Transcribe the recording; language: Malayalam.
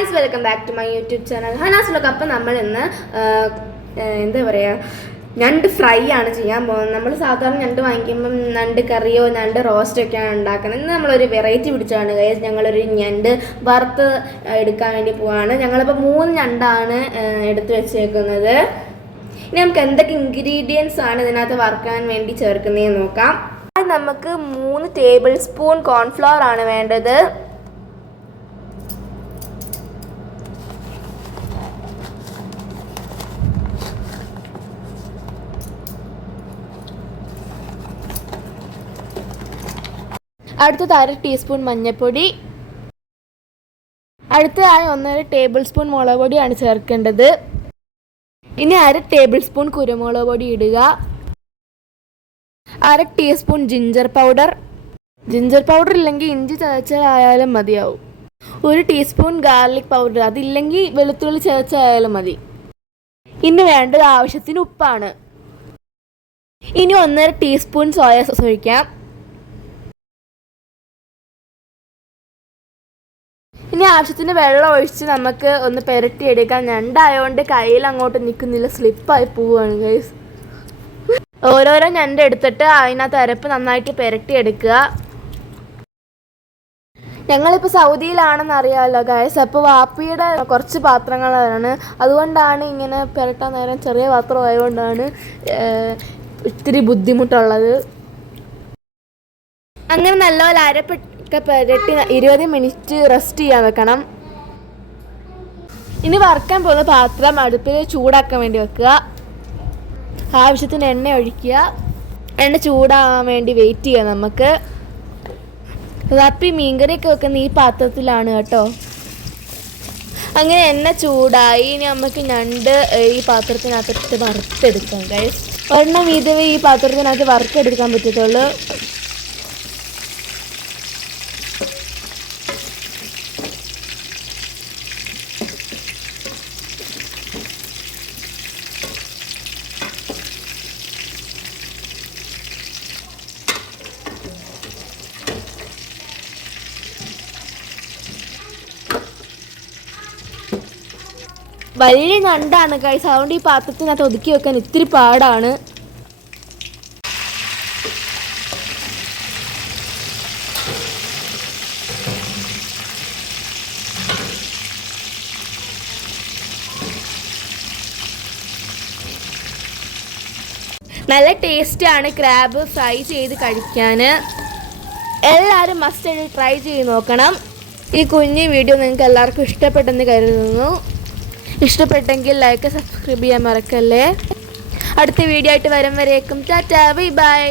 Guys welcome back to my YouTube channel. Hanas ലോക്ക് അപ്പം നമ്മൾ ഇന്ന് എന്താ പറയുക ഞണ്ട് ഫ്രൈ ആണ് ചെയ്യാൻ പോകുന്നത്. നമ്മൾ സാധാരണ ഞണ്ട് വാങ്ങിക്കുമ്പം ഞണ്ട് കറിയോ ഞണ്ട് റോസ്റ്റോ ഒക്കെയാണ് ഉണ്ടാക്കുന്നത്. ഇന്ന് നമ്മളൊരു വെറൈറ്റി പിടിച്ചാണ് ഗൈസ് ഞങ്ങളൊരു ഞണ്ട് വറുത്ത് എടുക്കാൻ വേണ്ടി പോവാണ്. ഞങ്ങളിപ്പോൾ മൂന്ന് ഞണ്ടാണ് എടുത്തു വെച്ചേക്കുന്നത്. ഇനി നമുക്ക് എന്തൊക്കെ ഇൻഗ്രീഡിയൻസ് ആണ് ഇതിനകത്ത് വറുക്കാൻ വേണ്ടി ചേർക്കുന്നതെന്ന് നോക്കാം. നമുക്ക് മൂന്ന് ടേബിൾ സ്പൂൺ കോൺഫ്ലവർ ആണ് വേണ്ടത്. അടുത്തത് അര ടീസ്പൂൺ മഞ്ഞൾപ്പൊടി. അടുത്തതായി ഒന്നര ടേബിൾ സ്പൂൺ മുളക് പൊടിയാണ് ചേർക്കേണ്ടത്. ഇനി അര ടേബിൾ സ്പൂൺ കുരുമുളക് പൊടി ഇടുക. അര teaspoon ginger powder. Ginger powder ഇല്ലെങ്കിൽ ഇഞ്ചി ചതച്ചതായാലും മതിയാവും. ഒരു ടീസ്പൂൺ ഗാർലിക് പൗഡർ അതില്ലെങ്കിൽ വെളുത്തുള്ളി ചതച്ചതായാലും മതി. ഇനി വേണ്ടത് ആവശ്യത്തിന് ഉപ്പാണ്. ഇനി ഒന്നര ടീസ്പൂൺ സോയാ സോസ് ഒഴിക്കാം. ഇനി ആവശ്യത്തിന് വെള്ളം ഒഴിച്ച് നമുക്ക് ഒന്ന് പെരട്ടി എടുക്കാം ഞണ്ടായതുകൊണ്ട് കയ്യിൽ അങ്ങോട്ട് നിൽക്കുന്നില്ല സ്ലിപ്പായി പോവുകയാണ് ഗൈസ് ഓരോരോ ഞണ്ട് എടുത്തിട്ട് അതിനകത്ത് അരപ്പ് നന്നായിട്ട് പെരട്ടി എടുക്കുക ഞങ്ങളിപ്പോൾ സൗദിയിലാണെന്ന് അറിയാമല്ലോ ഗൈസ് അപ്പോൾ വാപ്പിയുടെ കുറച്ച് പാത്രങ്ങളാണ്. അതുകൊണ്ടാണ് ഇങ്ങനെ പെരട്ടാൻ നേരം ചെറിയ പാത്രം ആയതുകൊണ്ടാണ് ഏഹ്, ഇത്തിരി ബുദ്ധിമുട്ടുള്ളത്. അങ്ങനെ നല്ലപോലെ അരപ്പൊക്കെ പുരട്ടി ഇരുപത് മിനിറ്റ് റെസ്റ്റ് ചെയ്യാൻ വെക്കണം. ഇനി വറുക്കാൻ പോകുന്ന പാത്രം അടുപ്പിൽ ചൂടാക്കാൻ വേണ്ടി വെക്കുക. ആവശ്യത്തിന് എണ്ണ ഒഴിക്കുക. എണ്ണ ചൂടാവാൻ വേണ്ടി വെയിറ്റ് ചെയ്യുക നമുക്ക്. റപ്പി മീൻകറിയൊക്കെ വെക്കുന്ന ഈ പാത്രത്തിലാണ് കേട്ടോ. അങ്ങനെ എണ്ണ ചൂടായി. ഇനി നമുക്ക് ഞണ്ട് ഈ പാത്രത്തിനകത്തിട്ട് വറുത്തെടുക്കാം ഗൈസ് ഒരെണ്ണം ഇതുവേ ഈ പാത്രത്തിനകത്ത് വറുത്തെടുക്കാൻ പറ്റത്തുള്ളൂ. വലിയ നണ്ടാണ് കൈസ് അതുകൊണ്ട് ഈ പാത്രത്തിനകത്ത് ഒതുക്കി വെക്കാൻ ഇത്തിരി പാടാണ്. നല്ല ടേസ്റ്റാണ് ക്രാബ് ഫ്രൈ ചെയ്ത് കഴിക്കാൻ. എല്ലാവരും മസ്റ്റ് ട്രൈ ചെയ്ത് നോക്കണം. ഈ കുഞ്ഞു വീഡിയോ നിങ്ങൾക്ക് എല്ലാവർക്കും ഇഷ്ടപ്പെട്ടെന്ന് കരുതുന്നു. ഇഷ്ടപ്പെട്ടെങ്കിൽ ലൈക്ക് സബ്സ്ക്രൈബ് ചെയ്യാൻ മറക്കല്ലേ? അടുത്ത വീഡിയോ ആയിട്ട് വരും വരേക്കും. Tata bye bye.